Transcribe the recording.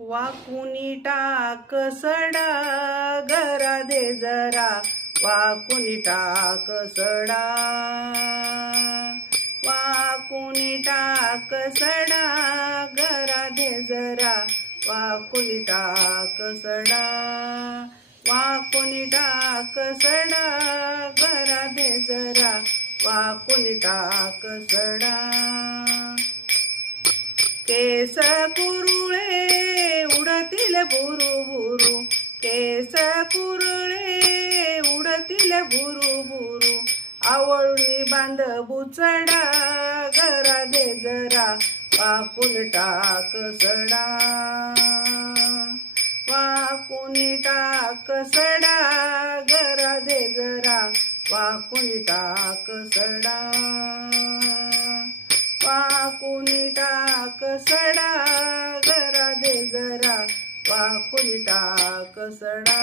वाकुनी टाक सडा घरा दे जरा, वाकुनी टाक सडा, वाकुनी टाक सडा घरा दे जरा, वाकुनी टाक सडा, वाकुनी टाक सडा घरा दे जरा, वाकुनी टाक सडा. केस कुरुळे उडतील भुरू, केस कुरुळे उडतील भुरू, आवळून बांध बुचडा घरा दे जरा, वाकून टाक सडा, वाकून टाक सडा घरा दे जरा, वाकून टाक सडा, वाकुनी टाक सडा घरा दे जरा, वाकुनी टाक सडा.